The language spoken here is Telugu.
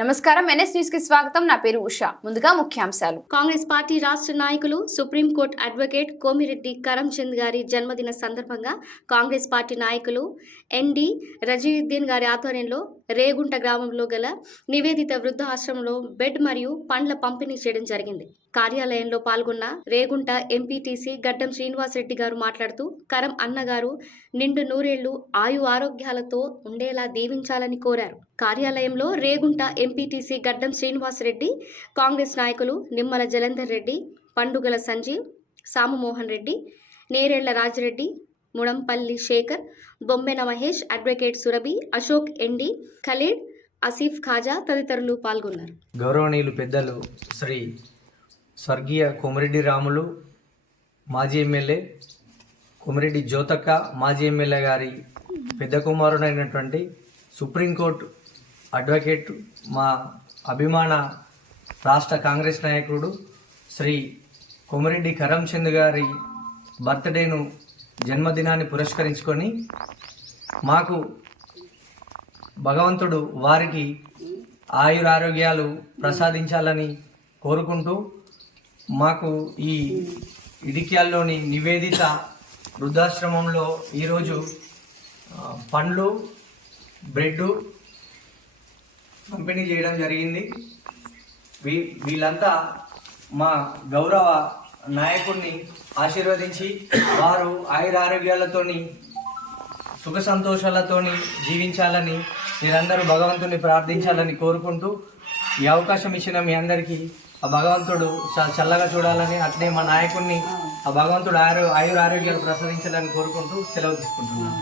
నమస్కారం. ఎన్ఎస్ న్యూస్కి స్వాగతం. నా పేరు ఉషా. ముందుగా ముఖ్యాంశాలు. కాంగ్రెస్ పార్టీ రాష్ట్ర నాయకులు సుప్రీంకోర్టు అడ్వకేట్ కోమిరెడ్డి కరంచంద్ గారి జన్మదిన సందర్భంగా కాంగ్రెస్ పార్టీ నాయకులు ఎన్డి రజీయుద్దీన్ గారి ఆధ్వర్యంలో రేగుంట గ్రామంలో గల నివేదిత వృద్ధాశ్రమంలో బెడ్ మరియు పండ్ల పంపిణీ చేయడం జరిగింది. కార్యాలయంలో పాల్గొన్న రేగుంట ఎంపీటీసీ గడ్డం శ్రీనివాసరెడ్డి గారు మాట్లాడుతూ కరం అన్నగారు నిండు నూరేళ్ళు ఆయు ఆరోగ్యాలతో ఉండేలా దీవించాలని కోరారు. కార్యాలయంలో రేగుంట ఎంపీటీసీ గడ్డం శ్రీనివాసరెడ్డి కాంగ్రెస్ నాయకులు నిమ్మల జలంధర్ రెడ్డి పండుగల సంజీవ్ సాముమోహన్ రెడ్డి నేరేళ్ళ రాజిరెడ్డి ముడంపల్లి శేఖర్ బొమ్మెన మహేష్ అడ్వకేట్ సురభి అశోక్ ఎండి ఖలీడ్ అసీఫ్ ఖాజా తదితరులు పాల్గొన్నారు. గౌరవనీయులు పెద్దలు శ్రీ స్వర్గీయ కోమరెడ్డి రాములు మాజీ ఎమ్మెల్యే కొమిరెడ్డి జ్యోతక్క మాజీ ఎమ్మెల్యే గారి పెద్ద కుమారుడైనటువంటి సుప్రీంకోర్టు అడ్వకేట్ మా అభిమాన రాష్ట్ర కాంగ్రెస్ నాయకుడు శ్రీ కొమిరెడ్డి కరంచంద్ గారి బర్త్డేను జన్మదినాన్ని పురస్కరించుకొని మాకు భగవంతుడు వారికి ఆయురారోగ్యాలు ప్రసాదించాలని కోరుకుంటూ మాకు ఈ ఇడిక్యాల్లోని నివేదిత వృద్ధాశ్రమంలో ఈరోజు పండ్లు బ్రెడ్ పంపిణీ చేయడం జరిగింది. వీ వీళ్ళంతా మా గౌరవ నాయకుడిని ఆశీర్వదించి వారు ఆయురారోగ్యాలతోని సుఖ సంతోషాలతోని జీవించాలని మీరందరూ భగవంతుని ప్రార్థించాలని కోరుకుంటూ ఈ అవకాశం ఇచ్చిన మీ అందరికీ ఆ భగవంతుడు చ- చల్లగా చూడాలని అట్లే మా నాయకుడిని ఆ భగవంతుడు ఆరో ఆయుర ఆరోగ్యాలు ప్రసాదించాలని కోరుకుంటూ సెలవు తీసుకుంటున్నాను.